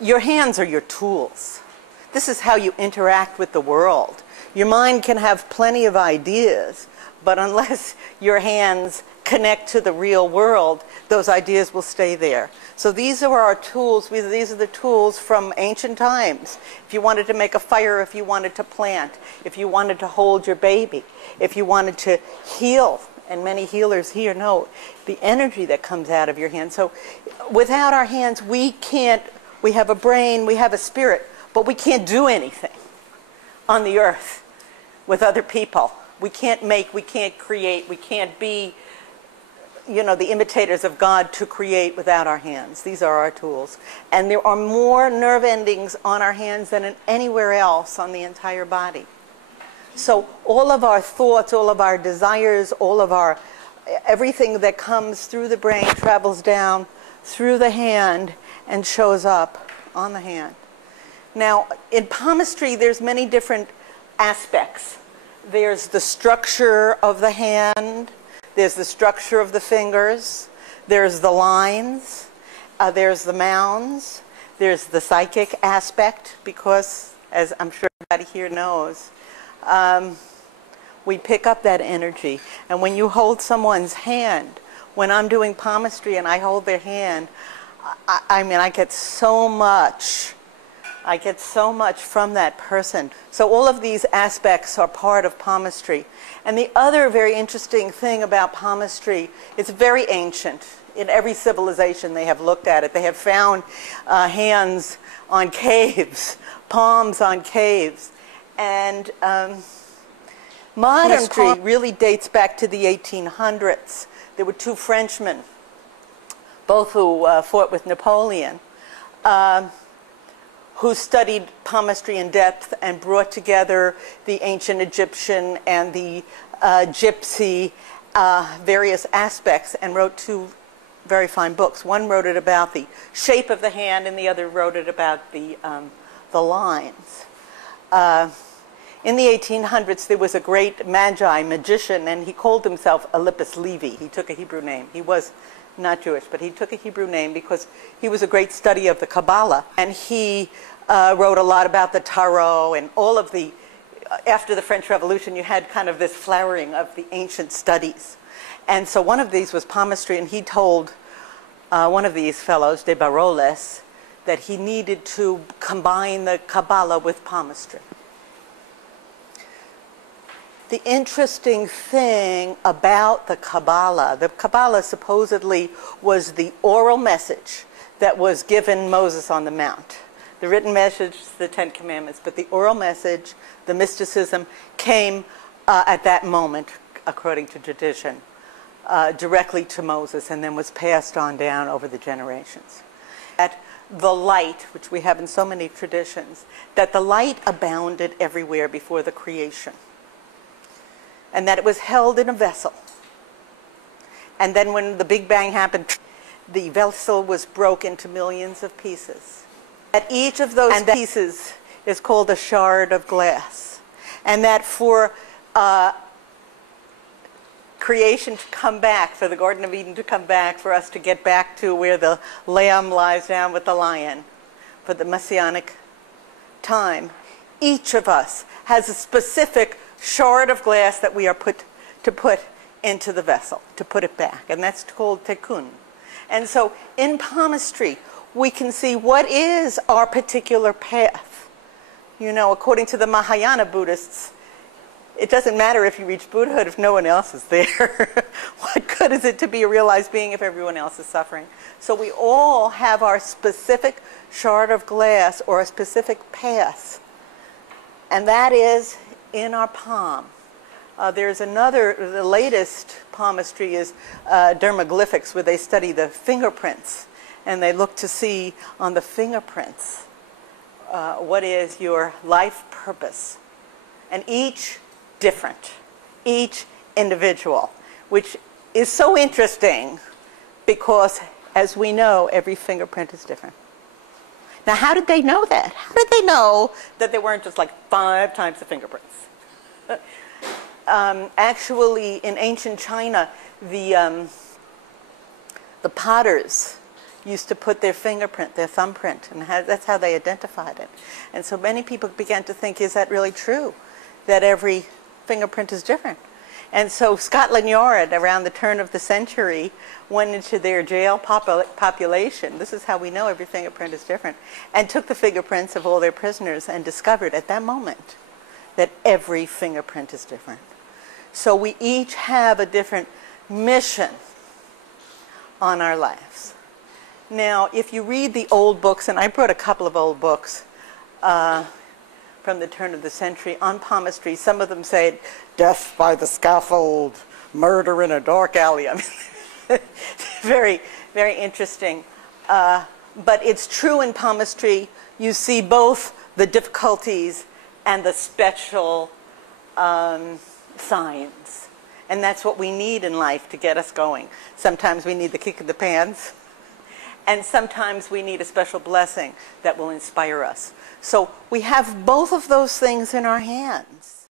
Your hands are your tools. This is how you interact with the world. Your mind can have plenty of ideas, but unless your hands connect to the real world, those ideas will stay there. So these are our tools. These are the tools from ancient times. If you wanted to make a fire, if you wanted to plant, if you wanted to hold your baby, if you wanted to heal, and many healers here know the energy that comes out of your hands. So without our hands, we can't, we have a brain, we have a spirit, but we can't do anything on the earth with other people. We can't make, we can't create, we can't be, you know, the imitators of God to create without our hands. These are our tools. And there are more nerve endings on our hands than in anywhere else on the entire body. So all of our thoughts, all of our desires, all of our, everything that comes through the brain travels down through the hand and shows up on the hand. Now, in palmistry, there's many different aspects. There's the structure of the hand, there's the structure of the fingers, there's the lines, there's the mounds, there's the psychic aspect, because, as I'm sure everybody here knows, we pick up that energy. And when you hold someone's hand, when I'm doing palmistry and I hold their hand, I mean, I get so much. I get so much from that person. So all of these aspects are part of palmistry. And the other very interesting thing about palmistry, it's very ancient. In every civilization they have looked at it. They have found hands on caves, palms on caves. And palmistry really dates back to the 1800s. There were two Frenchmen, both who fought with Napoleon, who studied palmistry in depth and brought together the ancient Egyptian and the Gypsy various aspects and wrote two very fine books. One wrote it about the shape of the hand and the other wrote it about the lines. In the 1800s, there was a great magician, and he called himself Eliphas Levi. He took a Hebrew name. He was not Jewish, but he took a Hebrew name because he was a great study of the Kabbalah. And he wrote a lot about the Tarot and all of the, after the French Revolution, you had kind of this flowering of the ancient studies. And so one of these was palmistry, and he told one of these fellows, de Baroles, that he needed to combine the Kabbalah with palmistry. The interesting thing about the Kabbalah supposedly was the oral message that was given Moses on the Mount. The written message, the Ten Commandments, but the oral message, the mysticism, came at that moment, according to tradition, directly to Moses and then was passed on down over the generations. That the light, which we have in so many traditions, that the light abounded everywhere before the creation. And that it was held in a vessel. And then when the Big Bang happened, the vessel was broke into millions of pieces. That each of those pieces is called a shard of glass. And that for creation to come back, for the Garden of Eden to come back, for us to get back to where the lamb lies down with the lion, for the messianic time, each of us has a specific shard of glass that we are put into the vessel, to put it back. And that's called tikkun. And so in palmistry, we can see what is our particular path. You know, according to the Mahayana Buddhists, it doesn't matter if you reach Buddhahood if no one else is there. What good is it to be a realized being if everyone else is suffering? So we all have our specific shard of glass or a specific path. And that is in our palm. There's another, the latest palmistry is dermaglyphics, where they study the fingerprints. And they look to see on the fingerprints what is your life purpose. And each different, each individual, which is so interesting because, as we know, every fingerprint is different. Now, how did they know that? How did they know that there weren't just like 5 types of fingerprints? Actually, in ancient China, the potters used to put their fingerprint, their thumbprint, and that's how they identified it. And so many people began to think, is that really true, that every fingerprint is different? And so Scotland Yard, around the turn of the century, went into their jail population. This is how we know every fingerprint is different. And took the fingerprints of all their prisoners and discovered at that moment that every fingerprint is different. So we each have a different mission on our lives. Now, if you read the old books, and I brought a couple of old books from the turn of the century on palmistry, some of them say, death by the scaffold, murder in a dark alley. I mean, very, very interesting. But it's true in palmistry. You see both the difficulties and the special signs. And that's what we need in life to get us going. Sometimes we need the kick in the pants, and sometimes we need a special blessing that will inspire us. So we have both of those things in our hands.